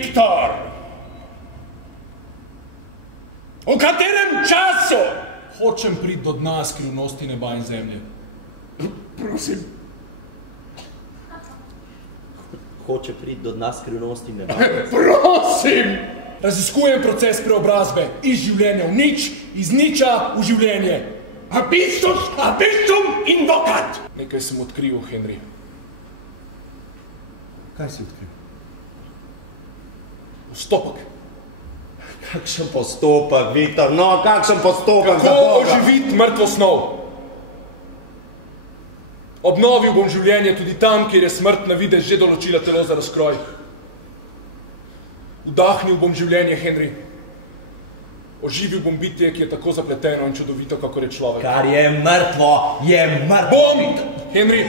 Viktor! V katerem času? Hočem priti do dna skrivnosti neba in zemlje. Prosim. Hoče priti do dna skrivnosti neba. Prosim! Raziskujem proces preobrazbe iz življenja v nič, iz niča v življenje. Abistum invocat! Nekaj sem odkril, Henry. Kaj si odkril? Postopek. Kakšen postopek, Viktor? No, kakšen postopek za Kako Boga? oživiti mrtvo snov? Obnovil bom življenje tudi tam, kjer je smrt na videz že določila telo za razkroj. Vdahnil bom življenje, Henry. Oživil bom bitje, ki je tako zapleteno in čudovito, kakor je človek. Kar je mrtvo, je mrtvo. Bom, Henry!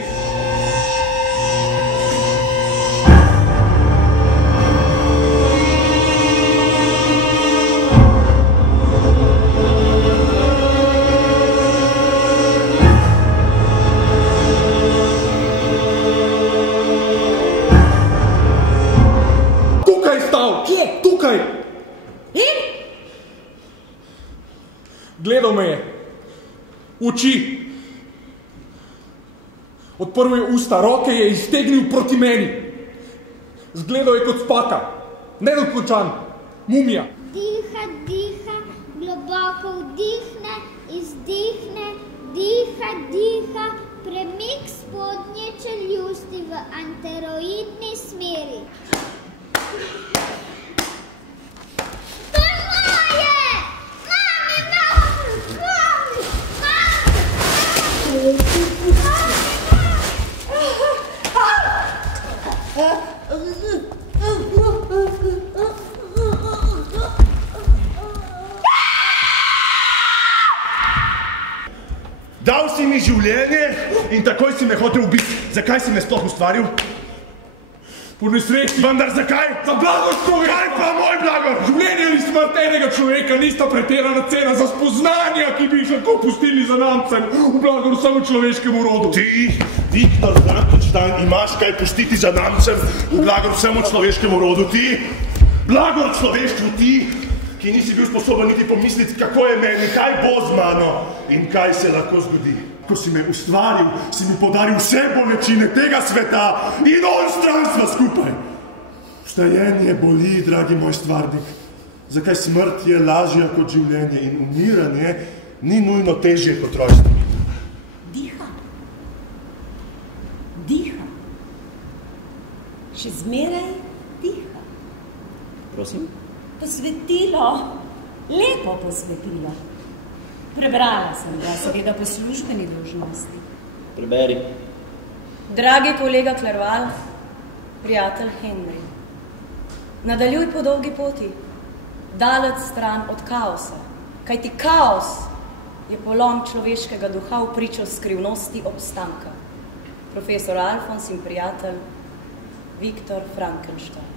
Tukaj stal! Kje? Tukaj! In? Gledal me je. Oči. Odprl je usta, roke je iztegnil proti meni. Zgledal je kot spaka. Nedokončan. Mumija. Diha, diha, globoko vdihne, izdihne, diha, diha, premik spodnje čeljusti v anteroidni smeri. To je moje! Mami, mami, Dal si mi življenje in takoj si me hotel ubiti. Zakaj si me sploh ustvaril? Po nesreči. Vendar zakaj? Za blagost človeka. Kaj pa moj blagor? Življenje ali smrt enega človeka nista pretirana cena za spoznanja, ki bi jih lahko pustili za namcem v blagor samo človeškemu rodu. Ti, Viktor Frankenstein, imaš kaj pustiti za namcem v blagor vsemu človeškemu rodu. Ti, blagor človeštvu, ti, ki nisi bil sposoben niti pomisliti, kako je meni, kaj bo z mano in kaj se lahko zgodi. Ko si me ustvaril, si mi podaril vse bolečine tega sveta in onstranstva skupaj. Vstajenje boli, dragi moj stvarnik. Zakaj smrt je lažja kot življenje in umiranje ni nujno težje kot rojstvo. Diha. Diha. Še zmeraj diha. Prosim? Posvetilo. Lepo posvetilo. Prebrala sem ga, seveda po službeni dolžnosti. Preberi. Dragi kolega Clerval, prijatelj Henry, nadaljuj po dolgi poti, daleč stran od kaosa, kajti kaos je polom človeškega duha v pričo skrivnosti obstanka. Profesor Alfons in prijatelj Viktor Frankenstein.